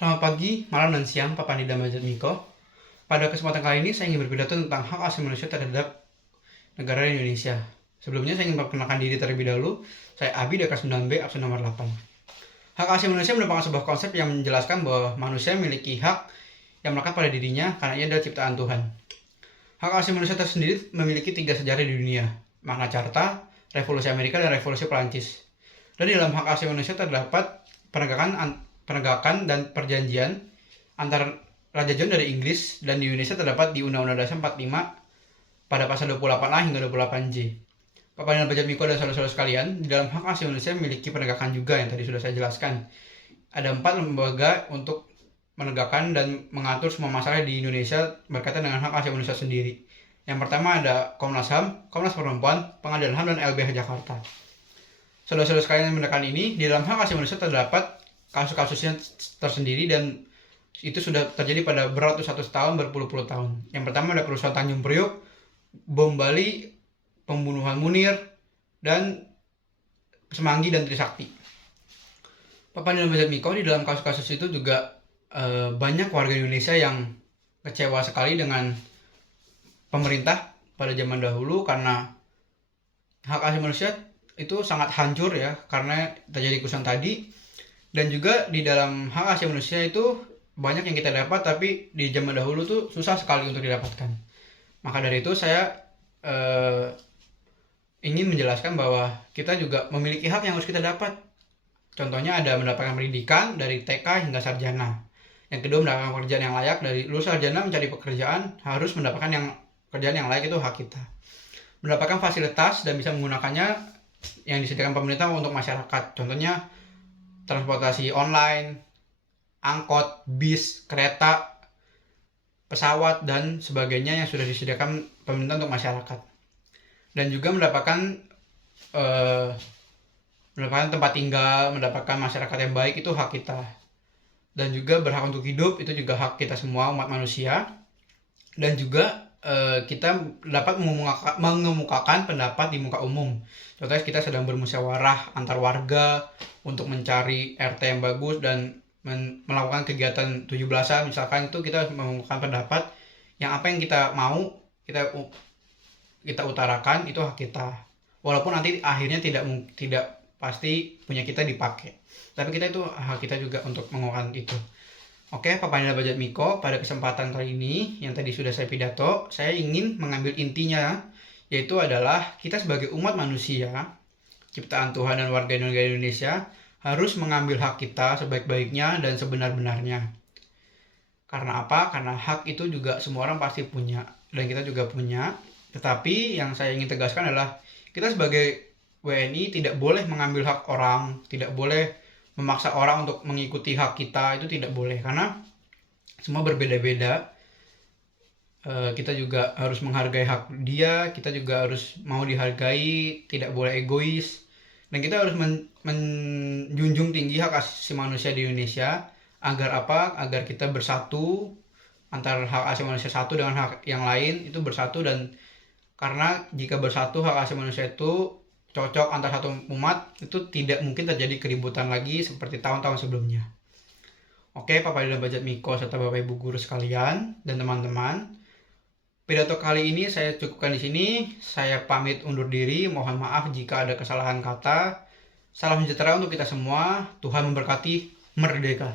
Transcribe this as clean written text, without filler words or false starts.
Selamat pagi, malam, dan siang, Pak Pandi dan Mbak Miko. Pada kesempatan kali ini, saya ingin berpidato tentang hak asasi manusia terhadap negara Indonesia. Sebelumnya, saya ingin memperkenalkan diri terlebih dahulu. Saya Abi, dari kelas 9B, absen nomor 8. Hak asasi manusia merupakan sebuah konsep yang menjelaskan bahwa manusia memiliki hak yang melekat pada dirinya karena ia adalah ciptaan Tuhan. Hak asasi manusia tersendiri memiliki 3 sejarah di dunia: Magna Carta, Revolusi Amerika, dan Revolusi Perancis. Dan di dalam hak asasi manusia terdapat penegakan dan perjanjian antara Raja John dari Inggris dan di Indonesia terdapat di Undang-Undang Dasar 45 pada pasal 28A hingga 28J. Bapak dan Bapak Miko dan saudara-saudara sekalian, di dalam hak asasi manusia memiliki penegakan juga yang tadi sudah saya jelaskan. Ada 4 lembaga untuk menegakkan dan mengatur semua masalah di Indonesia berkaitan dengan hak asasi manusia sendiri. Yang pertama ada Komnas HAM, Komnas Perempuan, Pengadilan HAM, dan LBH Jakarta. Saudara-saudara sekalian yang mendekat ini, di dalam hak asasi manusia terdapat kasus-kasusnya tersendiri dan itu sudah terjadi pada beratus-ratus tahun, berpuluh-puluh tahun. Yang pertama ada kerusuhan Tanjung Priok, bom Bali, pembunuhan Munir, dan Semanggi dan Trisakti. Bapak dan Mbak Miko, di dalam kasus-kasus itu juga banyak warga Indonesia yang kecewa sekali dengan pemerintah pada zaman dahulu karena hak asasi manusia itu sangat hancur ya karena terjadi kerusuhan tadi. Dan juga di dalam hak asasi manusia itu banyak yang kita dapat tapi di zaman dahulu tuh susah sekali untuk didapatkan. Maka dari itu saya ingin menjelaskan bahwa kita juga memiliki hak yang harus kita dapat. Contohnya ada mendapatkan pendidikan dari TK hingga sarjana. Yang kedua mendapatkan pekerjaan yang layak. Dari lulus sarjana mencari pekerjaan harus mendapatkan pekerjaan yang layak, itu hak kita. Mendapatkan fasilitas dan bisa menggunakannya yang disediakan pemerintah untuk masyarakat. Contohnya transportasi online, angkot, bis, kereta, pesawat, dan sebagainya yang sudah disediakan pemerintah untuk masyarakat. Dan juga mendapatkan tempat tinggal, mendapatkan masyarakat yang baik, itu hak kita. Dan juga berhak untuk hidup, itu juga hak kita semua, umat manusia. Dan juga kita dapat mengemukakan pendapat di muka umum. Contohnya kita sedang bermusyawarah antar warga untuk mencari RT yang bagus dan melakukan kegiatan 17-an misalkan, itu kita mengemukakan pendapat yang apa yang kita mau kita utarakan, itu hak kita. Walaupun nanti akhirnya tidak pasti punya kita dipakai, tapi kita itu hak kita juga untuk mengemukakan itu. Oke, Pak Pandi dan Miko, pada kesempatan kali ini yang tadi sudah saya pidato, saya ingin mengambil intinya, yaitu adalah kita sebagai umat manusia, ciptaan Tuhan dan warga negara Indonesia, harus mengambil hak kita sebaik-baiknya dan sebenar-benarnya. Karena apa? Karena hak itu juga semua orang pasti punya, dan kita juga punya. Tetapi yang saya ingin tegaskan adalah kita sebagai WNI tidak boleh mengambil hak orang, tidak boleh memaksa orang untuk mengikuti hak kita, itu tidak boleh karena semua berbeda-beda. Kita juga harus menghargai hak dia, kita juga harus mau dihargai, tidak boleh egois, dan kita harus menjunjung tinggi hak asasi manusia di Indonesia. Agar apa? Agar kita bersatu antara hak asasi manusia satu dengan hak yang lain, itu bersatu. Dan karena jika bersatu hak asasi manusia itu cocok antar satu umat, itu tidak mungkin terjadi keributan lagi seperti tahun-tahun sebelumnya. Oke, Bapak dan Mbak Miko serta Bapak Ibu guru sekalian dan teman-teman, pidato kali ini saya cukupkan di sini. Saya pamit undur diri. Mohon maaf jika ada kesalahan kata. Salam sejahtera untuk kita semua. Tuhan memberkati. Merdeka.